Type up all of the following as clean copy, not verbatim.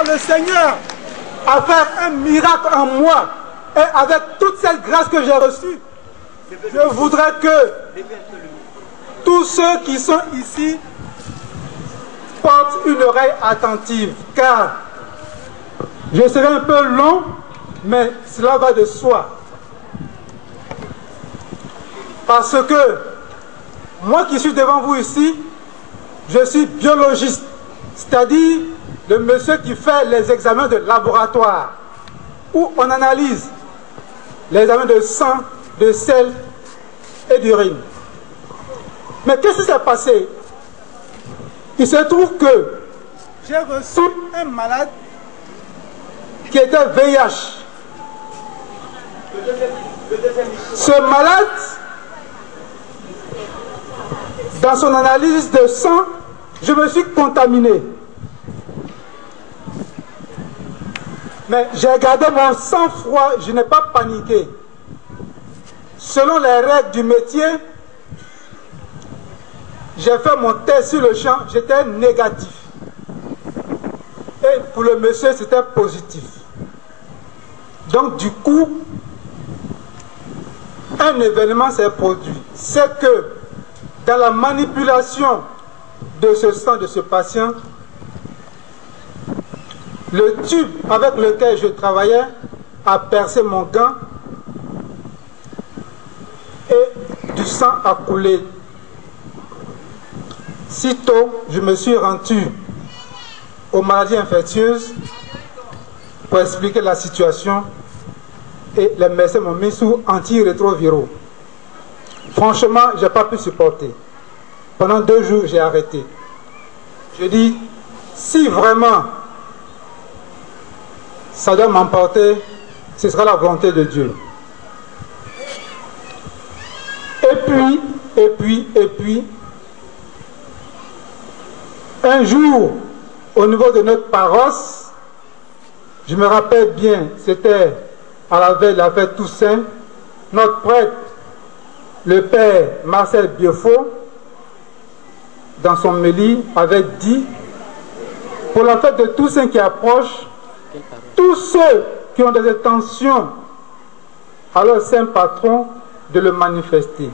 par le Seigneur à faire un miracle en moi. Et avec toute cette grâce que j'ai reçue, je voudrais que tous ceux qui sont ici portent une oreille attentive, car je serai un peu long, mais cela va de soi. Parce que moi qui suis devant vous ici, je suis biologiste, c'est-à-dire le monsieur qui fait les examens de laboratoire, où on analyse les examens de sang, de sel et d'urine. Mais qu'est-ce qui s'est passé? Il se trouve que j'ai reçu un malade qui était VIH. Ce malade, dans son analyse de sang, je me suis contaminé. Mais j'ai gardé mon sang-froid, je n'ai pas paniqué. Selon les règles du métier, j'ai fait mon test sur le champ, j'étais négatif. Et pour le monsieur, c'était positif. Donc du coup, un événement s'est produit. C'est que dans la manipulation de ce sang de ce patient, le tube avec lequel je travaillais a percé mon gant et du sang a coulé. Sitôt, je me suis rendu aux maladies infectieuses pour expliquer la situation et les médecins m'ont mis sous antirétroviraux. Franchement, je n'ai pas pu supporter. Pendant 2 jours, j'ai arrêté. Je dis, si vraiment ça doit m'emporter, ce sera la volonté de Dieu. Et puis, un jour, au niveau de notre paroisse, je me rappelle bien, c'était à la veille de la fête Toussaint, notre prêtre, le père Marcel Biefo, dans son méli, avait dit, pour la fête de Toussaint qui approche, tous ceux qui ont des intentions à leur saint patron de le manifester.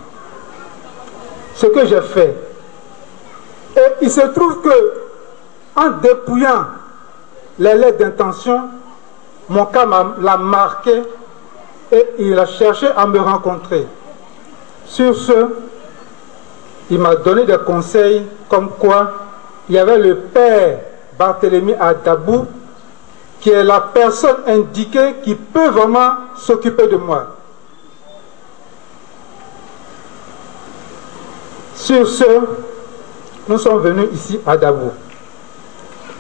Ce que j'ai fait. Et il se trouve que, en dépouillant les lettres d'intention, mon cas l'a marqué et il a cherché à me rencontrer. Sur ce, il m'a donné des conseils comme quoi il y avait le père Barthélemy à Dabou qui est la personne indiquée qui peut vraiment s'occuper de moi. Sur ce, nous sommes venus ici à Dabou.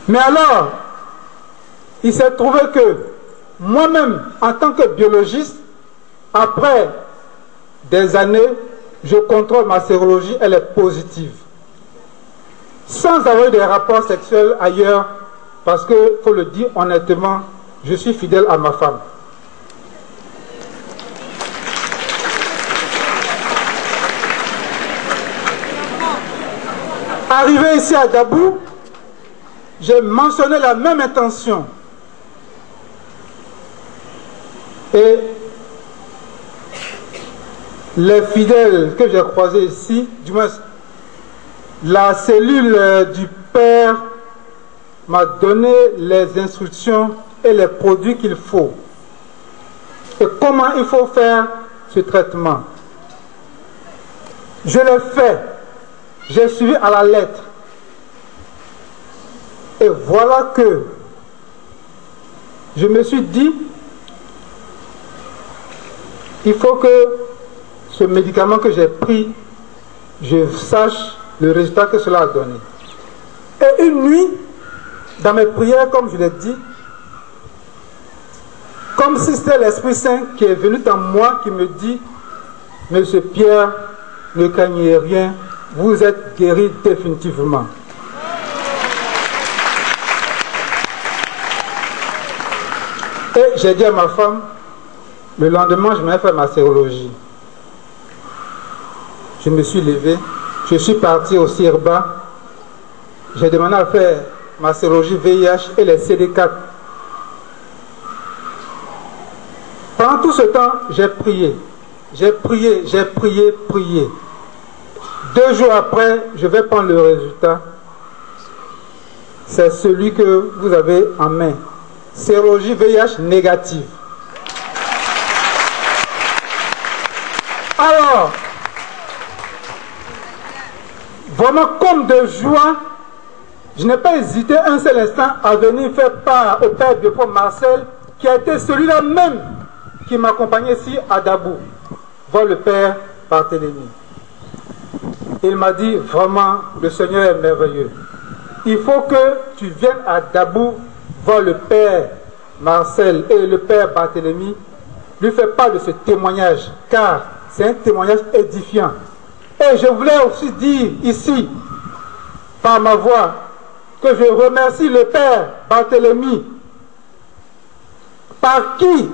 Mais alors, il s'est trouvé que moi-même, en tant que biologiste, après des années, je contrôle ma sérologie, elle est positive. Sans avoir des rapports sexuels ailleurs, parce que, il faut le dire honnêtement, je suis fidèle à ma femme. Arrivé ici à Dabou, j'ai mentionné la même intention. Et les fidèles que j'ai croisés ici, du moins la cellule du père m'a donné les instructions et les produits qu'il faut. Et comment il faut faire ce traitement. Je l'ai fait. J'ai suivi à la lettre. Et voilà que je me suis dit, il faut que ce médicament que j'ai pris, je sache le résultat que cela a donné. Et une nuit, dans mes prières, comme je l'ai dit, comme si c'était l'Esprit Saint qui est venu en moi, qui me dit, Monsieur Pierre, ne craignez rien, vous êtes guéri définitivement. Et j'ai dit à ma femme, le lendemain, je m'ai fait ma sérologie. Je me suis levé, je suis parti au CIRBA, j'ai demandé à faire ma sérologie VIH et les CD4. Pendant tout ce temps, j'ai prié. J'ai prié, j'ai prié, prié. 2 jours après, je vais prendre le résultat. C'est celui que vous avez en main. Sérologie VIH négative. Alors, vraiment comme de joie, je n'ai pas hésité un seul instant à venir faire part au Père Biofort Marcel, qui a été celui-là même qui m'accompagnait ici à Dabou, voir le Père Barthélemy. Il m'a dit, vraiment, le Seigneur est merveilleux. Il faut que tu viennes à Dabou voir le Père Marcel et le Père Barthélemy, lui faire part de ce témoignage, car c'est un témoignage édifiant. Et je voulais aussi dire ici, par ma voix, que je remercie le Père Barthélemy, par qui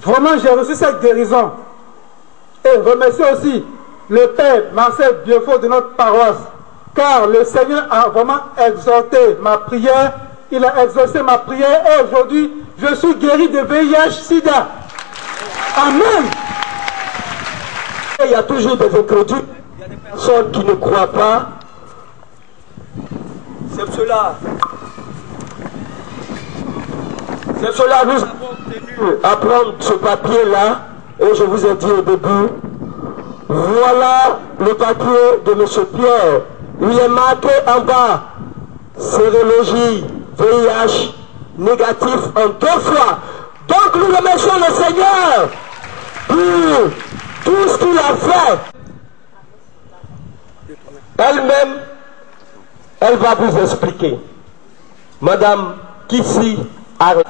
vraiment j'ai reçu cette guérison. Et remercie aussi le Père Marcel Biofort de notre paroisse, car le Seigneur a vraiment exaucé ma prière, il a exaucé ma prière et aujourd'hui je suis guéri de VIH-Sida. Amen. Il y a toujours des incrédules, il y a des personnes qui ne croient pas. C'est cela nous avons tenu à prendre ce papier-là, et je vous ai dit au début, voilà le papier de M. Pierre. Il est marqué en bas, sérologie, VIH, négatif en 2 fois. Donc nous remercions le Seigneur pour tout ce qu'il a fait. Elle-même, elle va vous expliquer. Madame Kissi Arrête.